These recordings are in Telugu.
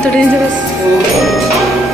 పాతాల లోకం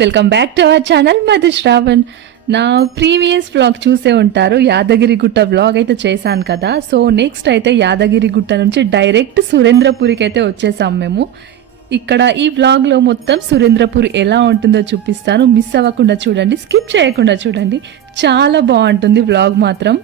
welcome back to our channel Madhu Shravan నా ప్రీవియస్ వ్లాగ్ చూసే ఉంటారు. యాదగిరి గుట్ట వ్లాగ్ అయితే చేశాను కదా. సో నెక్స్ట్ అయితే యాదగిరి గుట్ట నుంచి డైరెక్ట్ సురేంద్రపురికి అయితే వచ్చేసాం మేము. ఇక్కడ ఈ వ్లాగ్లో మొత్తం సురేంద్రపూర్ ఎలా ఉంటుందో చూపిస్తాను. మిస్ అవ్వకుండా చూడండి స్కిప్ చేయకుండా చూడండి. చాలా బాగుంటుంది వ్లాగ్ మాత్రం.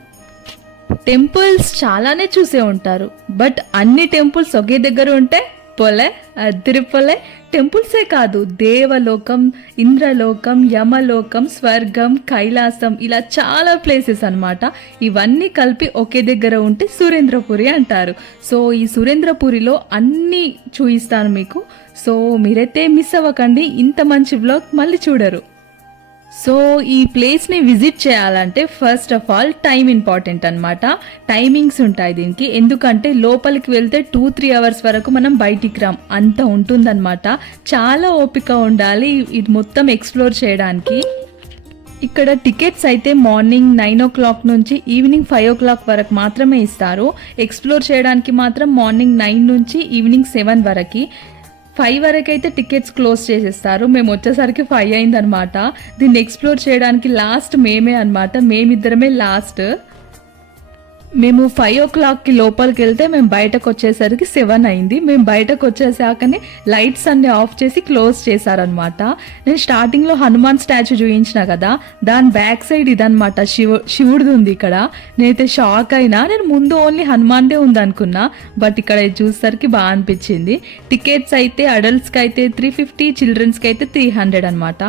టెంపుల్స్ చాలానే చూసే ఉంటారు. బట్ అన్ని టెంపుల్స్ ఒకే దగ్గర ఉంటే పొలే అదిరిపొలే టెంపుల్సే కాదు. దేవలోకం ఇంద్రలోకం యమలోకం స్వర్గం కైలాసం ఇలా చాలా ప్లేసెస్ అన్నమాట. ఇవన్నీ కలిపి ఒకే దగ్గర ఉంటే సురేంద్రపురి అంటారు. సో ఈ సురేంద్రపురిలో అన్నీ చూపిస్తాను మీకు. సో మీరైతే మిస్ అవ్వకండి. ఇంత మంచి బ్లాగ్ మళ్ళీ చూడరు. సో ఈ ప్లేస్ని విజిట్ చేయాలంటే first of all time important అన్నమాట. టైమింగ్స్ ఉంటాయి దీనికి. ఎందుకంటే లోపలికి వెళ్తే టూ త్రీ అవర్స్ వరకు మనం బయటికి రాం. అంత ఉంటుందన్నమాట. చాలా ఓపిక ఉండాలి ఇది మొత్తం ఎక్స్ప్లోర్ చేయడానికి. ఇక్కడ టికెట్స్ అయితే మార్నింగ్ నైన్ ఓ క్లాక్ నుంచి ఈవినింగ్ ఫైవ్ ఓ క్లాక్ వరకు మాత్రమే ఇస్తారు. ఎక్స్ప్లోర్ చేయడానికి మాత్రం మార్నింగ్ నైన్ నుంచి ఈవినింగ్ సెవెన్ వరకు. ఫైవ్ వరకు అయితే టికెట్స్ క్లోజ్ చేసేస్తారు. మేము వచ్చేసరికి ఫైవ్ అయిందనమాట. దీన్ని ఎక్స్ప్లోర్ చేయడానికి లాస్ట్ మేమే అనమాట మేమిద్దరమే లాస్ట్. మేము ఫైవ్ ఓ క్లాక్కి లోపలికి వెళ్తే మేము బయటకు వచ్చేసరికి సెవెన్ అయింది. మేము బయటకు వచ్చేసాకనే లైట్స్ అన్ని ఆఫ్ చేసి క్లోజ్ చేశారనమాట నేను స్టార్టింగ్లో హనుమాన్ స్టాచ్యూ చూపించిన కదా దాని బ్యాక్ సైడ్ ఇదనమాట శివ శివుడిది ఉంది ఇక్కడ. నేనైతే షాక్ అయినా నేను ముందు ఓన్లీ హనుమాన్దే ఉంది అనుకున్నా బట్ ఇక్కడ ఇది చూసేసరికి బాగా అనిపించింది. టికెట్స్ అయితే అడల్ట్స్కి అయితే త్రీ ఫిఫ్టీ చిల్డ్రన్స్కి అయితే త్రీ హండ్రెడ్ అనమాట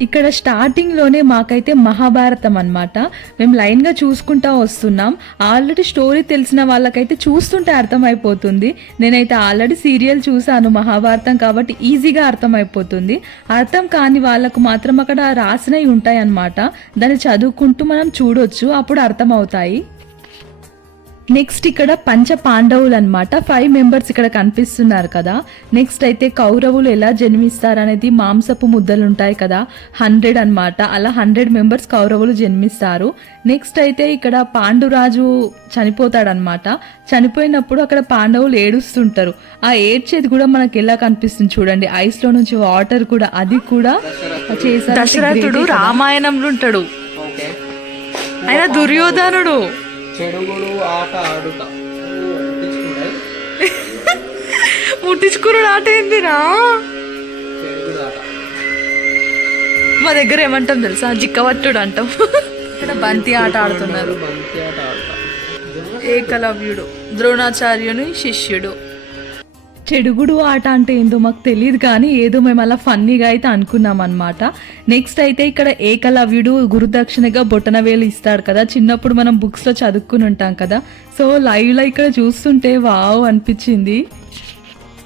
ఇక్కడ స్టార్టింగ్లోనే మాకైతే మహాభారతం అనమాట మేము లైన్గా చూసుకుంటా వస్తున్నాం. ఆల్రెడీ స్టోరీ తెలిసిన వాళ్ళకైతే చూస్తుంటే అర్థమైపోతుంది. నేనైతే ఆల్రెడీ సీరియల్ చూశాను మహాభారతం కాబట్టి ఈజీగా అర్థమైపోతుంది. అర్థం కాని వాళ్ళకు మాత్రం అక్కడ రాసినవి ఉంటాయి అన్నమాట దాన్ని చదువుకుంటూ మనం చూడొచ్చు. అప్పుడు అర్థం అవుతాయి నెక్స్ట్ ఇక్కడ పంచ పాండవులు అనమాట ఫైవ్ మెంబర్స్ ఇక్కడ కనిపిస్తున్నారు కదా. నెక్స్ట్ అయితే కౌరవులు ఎలా జన్మిస్తారు అనేది మాంసపు ముద్దలు ఉంటాయి కదా. హండ్రెడ్ అన్నమాట. అలా హండ్రెడ్ మెంబర్స్ కౌరవులు జన్మిస్తారు. నెక్స్ట్ అయితే ఇక్కడ పాండురాజు చనిపోతాడనమాట చనిపోయినప్పుడు అక్కడ పాండవులు ఏడుస్తుంటారు. ఆ ఏడ్చేది కూడా మనకి ఎలా కనిపిస్తుంది చూడండి. ఐస్లో నుంచి వాటర్ కూడా అది కూడా చేశారు దశరథుడు రామాయణంలో ఉంటాడు. ఆయన దుర్యోధనుడు. చెడుగుడు ఆట ఆడుట ముట్టించుకున్నాడు ఆట ఏందిరా? చెడుగుడు ఆట. మా దగ్గర ఏమంటాం తెలుసా? జిక్కవట్టుడు అంటాం ఇక్కడ బంతి ఆట ఆడుతున్నారు. బంతి ఆట ఆడుట ఏకలవ్యుడు ద్రోణాచార్యుని శిష్యుడు. చెడుగుడు ఆట అంటే ఏందో మాకు తెలియదు కానీ ఏదో మేము అలా ఫన్నీగా అయితే అనుకున్నాం అనమాట నెక్స్ట్ అయితే ఇక్కడ ఏకలవ్యుడు గురుదక్షిణగా బొట్టనవేలు ఇస్తాడు కదా. చిన్నప్పుడు మనం బుక్స్లో చదువుకుని ఉంటాం కదా. సో లైవ్లో ఇక్కడ చూస్తుంటే వావ్ అనిపించింది.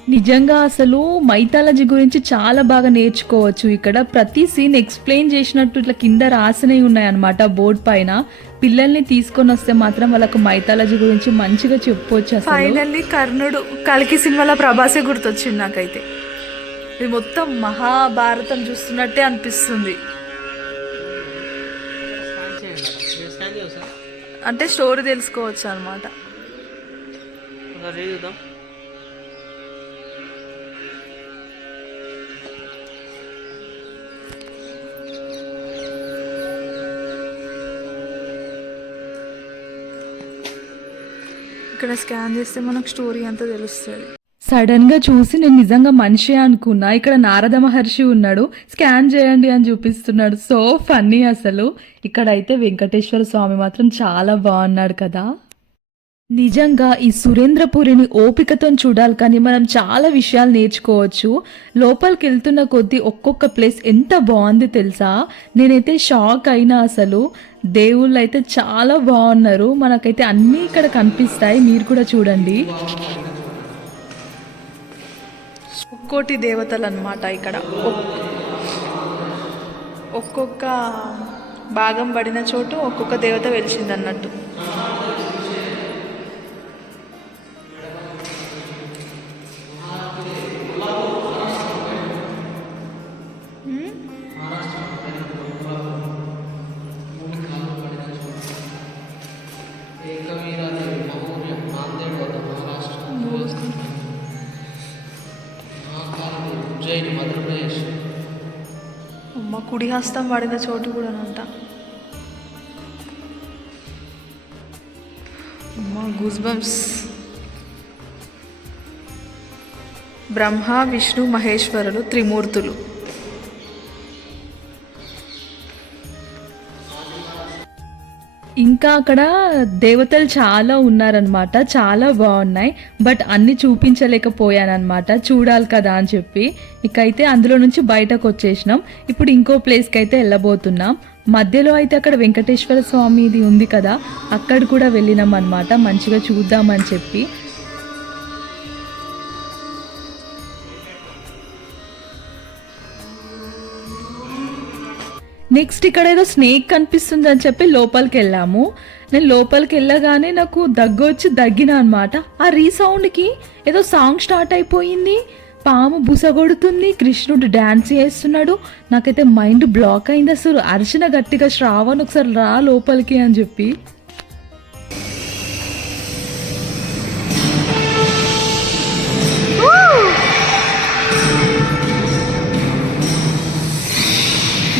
నిజంగా అసలు మైథాలజీ గురించి చాలా బాగా నేర్చుకోవచ్చు ఇక్కడ. ప్రతి సీన్ ఎక్స్ప్లెయిన్ చేసినట్టు ఇట్లా కింద రాసినవి ఉన్నాయన్నమాట బోర్డ్ పైన. పిల్లల్ని తీసుకొని వస్తే మాత్రం వాళ్ళకు మైథాలజీ గురించి మంచిగా చెప్పవచ్చు అసలు. ఫైనల్లీ కర్ణుడు కలికి సినిమాలో ప్రభాసే గుర్తొచ్చింది నాకైతే. ఇది మొత్తం మహాభారతం చూస్తున్నట్టే అనిపిస్తుంది. అంటే స్టోరీ తెలుసుకోవచ్చు అనమాట చూద్దాం. ఇక్కడ స్కాన్ చేస్తే మనకు స్టోరీ అంతా తెలుస్తుంది. సడన్గా చూసి నేను నిజంగా మనిషే అనుకున్నా. ఇక్కడ నారద మహర్షి ఉన్నాడు. స్కాన్ చేయండి అని చూపిస్తున్నాడు. సో ఫన్నీ అసలు. ఇక్కడైతే వెంకటేశ్వర స్వామి మాత్రం చాలా బాగున్నాడు కదా. నిజంగా ఈ సురేంద్రపురిని ఓపికతో చూడాలి కానీ మనం చాలా విషయాలు నేర్చుకోవచ్చు. లోపలికి వెళ్తున్న కొద్దీ ఒక్కొక్క ప్లేస్ ఎంత బాగుంది తెలుసా? నేనైతే షాక్ అయినా అసలు. దేవుళ్ళు అయితే చాలా బాగున్నారు. మనకైతే అన్నీ ఇక్కడ కనిపిస్తాయి. మీరు కూడా చూడండి. ఒక్కోటి దేవతలు అనమాట ఇక్కడ ఒక్కొక్క భాగం పడిన చోటు ఒక్కొక్క దేవత వెలిసింది కుడి హస్తం పడిన చోటు కూడా అంట అమ్మ బ్రహ్మ విష్ణు మహేశ్వరులు త్రిమూర్తులు. ఇంకా అక్కడ దేవతలు చాలా ఉన్నారనమాట చాలా బాగున్నాయి. బట్ అన్ని చూపించలేకపోయానమాట చూడాలి కదా అని చెప్పి ఇకైతే అందులో నుంచి బయటకు వచ్చేసినాం. ఇప్పుడు ఇంకో ప్లేస్కి అయితే వెళ్ళబోతున్నాం. మధ్యలో అయితే అక్కడ వెంకటేశ్వర స్వామిది ఉంది కదా అక్కడ కూడా వెళ్ళినాం అనమాట మంచిగా చూద్దామని చెప్పి. నెక్స్ట్ ఇక్కడ ఏదో స్నేక్ కనిపిస్తుంది అని చెప్పి లోపలికి వెళ్ళాము నేను లోపలికి వెళ్ళగానే నాకు దగ్గు వచ్చి దగ్గిన అనమాట ఆ రీసౌండ్కి ఏదో సాంగ్ స్టార్ట్ అయిపోయింది. పాము బుసగొడుతుంది కృష్ణుడు డ్యాన్స్ చేస్తున్నాడు. నాకైతే మైండ్ బ్లాక్ అయింది. అసలు అరిచిన గట్టిగా శ్రావణ్ ఒకసారి రా లోపలికి అని చెప్పి.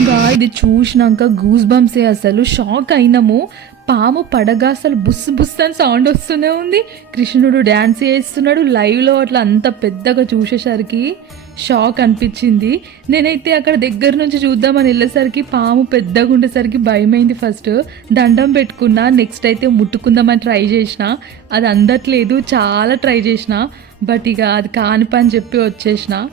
నిజంగా ఇది చూసినాక గూస్ బంప్సే అసలు. షాక్ అయినాము. పాము పడగా అసలు బుస్ బుస్ అని సౌండ్ వస్తూనే ఉంది. కృష్ణుడు డ్యాన్స్ చేస్తున్నాడు. లైవ్లో అట్లా అంత పెద్దగా చూసేసరికి షాక్ అనిపించింది. నేనైతే అక్కడ దగ్గర నుంచి చూద్దామని వెళ్ళేసరికి పాము పెద్దగా ఉండేసరికి భయమైంది ఫస్ట్ దండం పెట్టుకున్నా నెక్స్ట్ అయితే ముట్టుకుందామని ట్రై చేసిన. అది అందట్లేదు. చాలా ట్రై చేసిన. బట్ ఇక అది కాని పని చెప్పి వచ్చేసిన.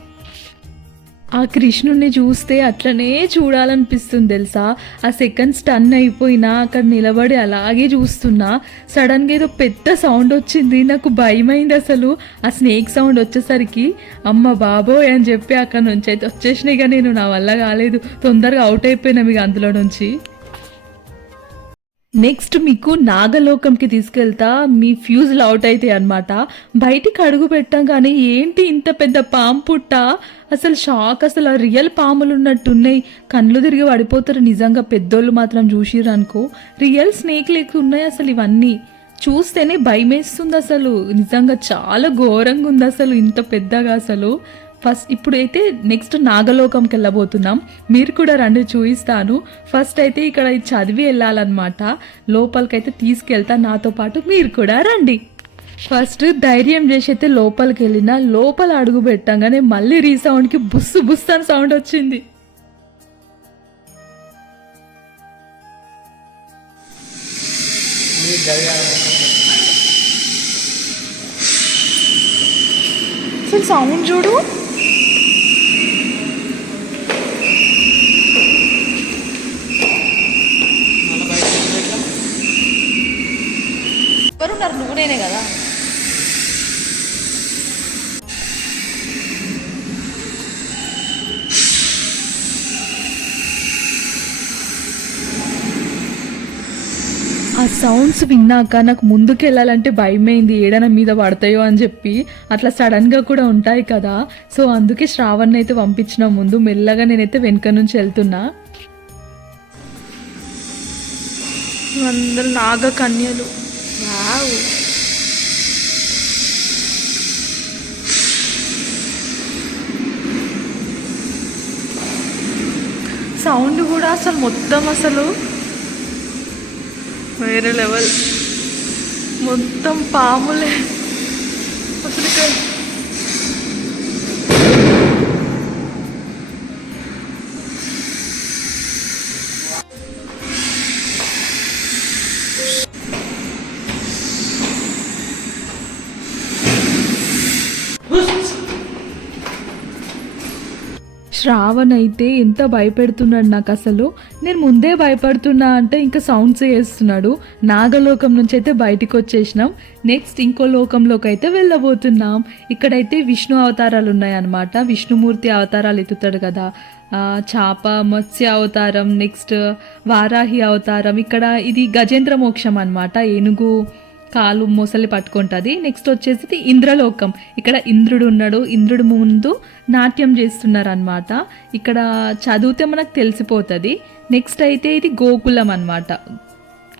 ఆ కృష్ణుడిని చూస్తే అట్లనే చూడాలనిపిస్తుంది తెలుసా? ఆ సెకండ్ స్టన్ అయిపోయినా అక్కడ నిలబడి అలాగే చూస్తున్నా సడన్గా ఏదో పెద్ద సౌండ్ వచ్చింది నాకు భయమైంది అసలు. ఆ స్నేక్ సౌండ్ వచ్చేసరికి అమ్మ బాబోయ్ అని చెప్పి అక్కడ నుంచి అయితే వచ్చేసినాయిగా నేను నా వల్ల కాలేదు. తొందరగా అవుట్ అయిపోయినా మీకు అందులో నుంచి. నెక్స్ట్ మీకు నాగలోకంకి తీసుకెళ్తా మీ ఫ్యూజులు అవుట్ అవుతాయి అనమాట బయటికి అడుగు పెట్టంగానే ఏంటి ఇంత పెద్ద పాము పుట్ట? అసలు షాక్ అసలు ఆ రియల్ పాములు ఉన్నట్టున్నాయి. కళ్ళు తిరిగి పడిపోతారు. నిజంగా పెద్దోళ్ళు మాత్రం చూసిర్రు అనుకో. రియల్ స్నేక్ లెక్క ఉన్నాయి అసలు ఇవన్నీ. చూస్తేనే భయమేస్తుంది అసలు. నిజంగా చాలా ఘోరంగా ఉంది అసలు. ఇంత పెద్దగా అసలు. ఫస్ట్ ఇప్పుడు అయితే నెక్స్ట్ నాగలోకంకి వెళ్ళబోతున్నాం. మీరు కూడా రండి చూపిస్తాను. ఫస్ట్ అయితే ఇక్కడ చదివి వెళ్ళాలన్నమాట. లోపలికైతే తీసుకెళ్తా నాతో పాటు మీరు కూడా రండి. ఫస్ట్ ధైర్యం చేసి అయితే లోపలికి వెళ్ళిన లోపల అడుగు పెట్టంగానే మళ్ళీ రీసౌండ్కి బుస్సు బుస్సు అని సౌండ్ వచ్చింది. అసలు సౌండ్ చూడు. నువ్వు నేనే కదా. ఆ సౌండ్స్ విన్నాక నాకు ముందుకు వెళ్ళాలంటే భయమైంది ఏడన మీద పడతాయో అని చెప్పి. అట్లా సడన్గా కూడా ఉంటాయి కదా. సో అందుకే శ్రావణ్ అయితే పంపించిన ముందు. మెల్లగా నేనైతే వెనుక నుంచి వెళ్తున్నా. అందరు నాగ Uau! సౌండ్ కూడా అసలు మొత్తం అసలు వేరే లెవెల్ మొత్తం పాములే అసలు శ్రావణ్ అయితే ఎంత భయపెడుతున్నాడు నాకు అసలు? నేను ముందే భయపడుతున్నా అంటే ఇంకా సౌండ్స్ చేస్తున్నాడు. నాగలోకం నుంచి అయితే బయటికి వచ్చేసినాం. నెక్స్ట్ ఇంకో లోకంలోకి అయితే వెళ్ళబోతున్నాం. ఇక్కడైతే విష్ణు అవతారాలు ఉన్నాయన్నమాట విష్ణుమూర్తి అవతారాలు ఎత్తుతాడు కదా. చాప మత్స్య అవతారం నెక్స్ట్ వారాహి అవతారం. ఇక్కడ ఇది గజేంద్ర మోక్షం అన్నమాట. ఏనుగు కాలు మొసలి పట్టుకుంటుంది. నెక్స్ట్ వచ్చేసి ఇది ఇంద్రలోకం. ఇక్కడ ఇంద్రుడు ఉన్నాడు. ఇంద్రుడు ముందు నాట్యం చేస్తున్నారు అనమాట ఇక్కడ చదివితే మనకు తెలిసిపోతుంది. నెక్స్ట్ అయితే ఇది గోకులం అన్నమాట.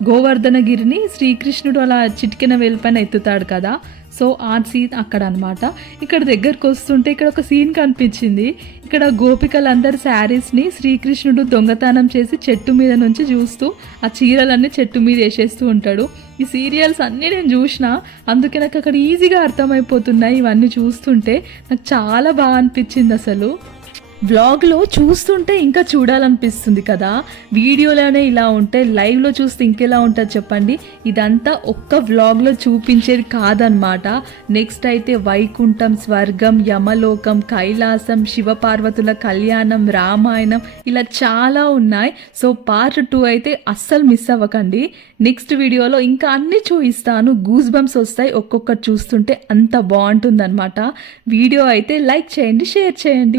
గోవర్ధనగిరిని శ్రీకృష్ణుడు అలా చిటికెన వెళ్ళిపైన ఎత్తుతాడు కదా. సో ఆ సీన్ అక్కడ అనమాట ఇక్కడ దగ్గరకు వస్తుంటే ఇక్కడ ఒక సీన్ కనిపించింది. ఇక్కడ గోపికలందరి శారీస్ని శ్రీకృష్ణుడు దొంగతనం చేసి చెట్టు మీద నుంచి చూస్తూ ఆ చీరలన్నీ చెట్టు మీద వేసేస్తూ ఉంటాడు. ఈ సీరియల్స్ అన్నీ నేను చూసిన. అందుకే నాకు అక్కడ ఈజీగా అర్థమైపోతున్నాయి ఇవన్నీ చూస్తుంటే. నాకు చాలా బాగా అనిపించింది అసలు. వ్లాగ్లో చూస్తుంటే ఇంకా చూడాలనిపిస్తుంది కదా? వీడియోలోనే ఇలా ఉంటే లైవ్లో చూస్తే ఇంకెలా ఉంటుంది చెప్పండి? ఇదంతా ఒక్క వ్లాగ్లో చూపించేది కాదనమాట నెక్స్ట్ అయితే వైకుంఠం స్వర్గం యమలోకం కైలాసం శివపార్వతుల కళ్యాణం రామాయణం ఇలా చాలా ఉన్నాయి. సో పార్ట్ టూ అయితే అస్సలు మిస్ అవ్వకండి. నెక్స్ట్ వీడియోలో ఇంకా అన్ని చూపిస్తాను. గూస్ బంప్స్ వస్తాయి ఒక్కొక్కటి చూస్తుంటే అంత బాగుంటుందన్నమాట. వీడియో అయితే లైక్ చేయండి షేర్ చేయండి.